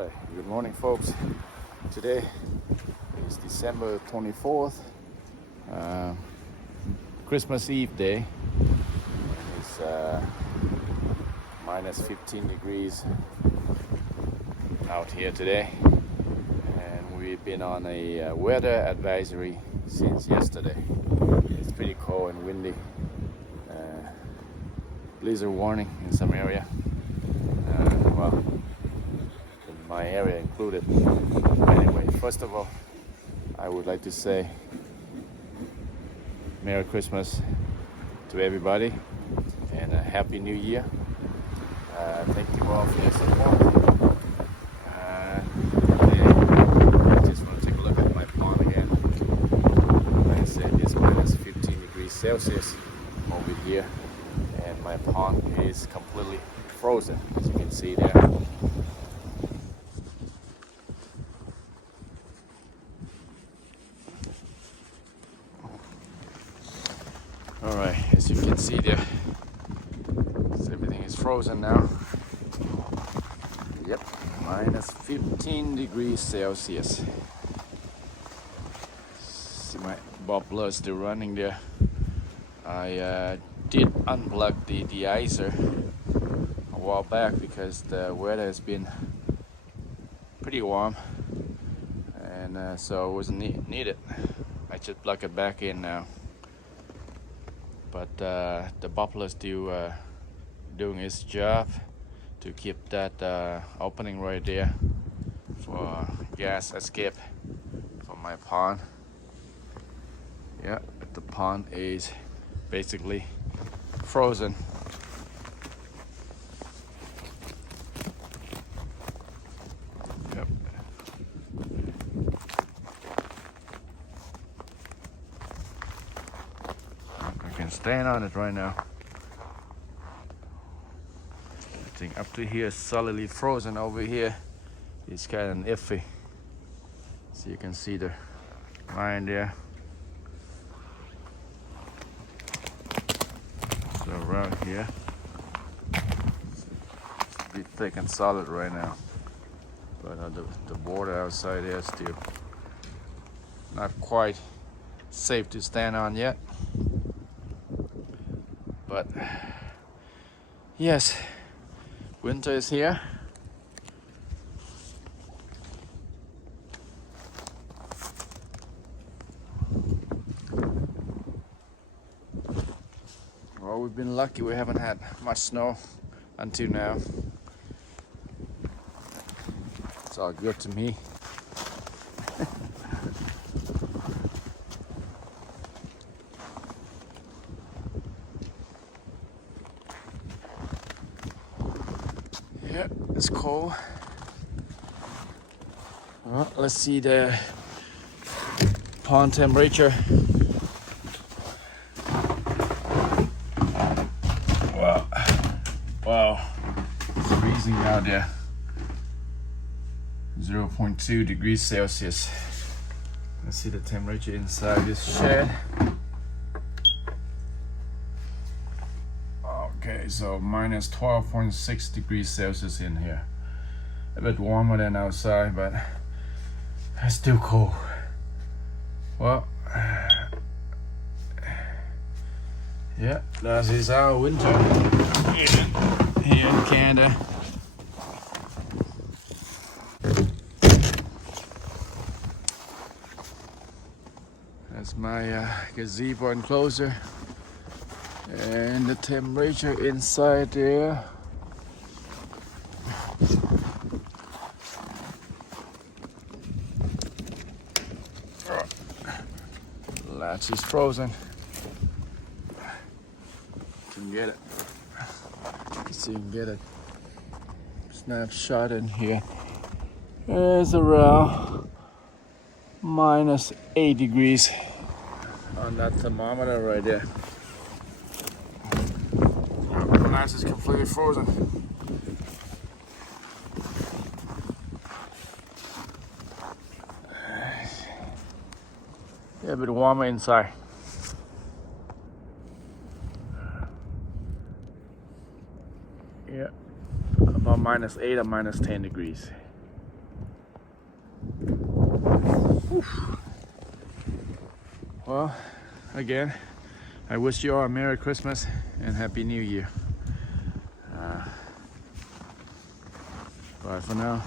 Alright, good morning folks. Today is December 24th, Christmas Eve day. It's minus 15 degrees out here today, and we've been on a weather advisory since yesterday. It's pretty cold and windy. Blizzard warning in some area. Well, my area included. Anyway, first of all, I would like to say Merry Christmas to everybody and a Happy New Year. Thank you all for your support. I just want to take a look at my pond again. Like I said, it's minus 15 degrees Celsius over here, and my pond is completely frozen, as you can see there. Alright, as you can see there, everything is frozen now. Yep, minus 15 degrees Celsius. See my bubbler still running there. I did unplug the deicer a while back because the weather has been pretty warm, and so it wasn't needed. I just plug it back in now. But the bubbler is still doing its job to keep that opening right there for gas escape from my pond. Yeah, the pond is basically frozen. Yep. I can stand on it right now. Everything up to here is solidly frozen. Over here it's kind of iffy. So you can see the line there. So around here it's a bit thick and solid right now. But the border outside there is still not quite safe to stand on yet. But yes, winter is here. Well, we've been lucky we haven't had much snow until now. It's all good to me. Yeah, it's cold. Well, let's see the pond temperature. Wow, it's freezing out there. 0.2 degrees Celsius. Let's see the temperature inside this shed. Okay, so minus 12.6 degrees Celsius in here. A bit warmer than outside, but it's still cold. Well, yeah, that is our winter here in Canada. That's my gazebo enclosure, and the temperature inside there latch is frozen. Can get it. So you can get a snapshot in here. It's around minus 8 degrees on that thermometer right there. The glass is completely frozen. Yeah, a bit warmer inside. Yeah, about -8 or -10 degrees. Well, again, I wish you all a Merry Christmas and Happy New Year. But for now,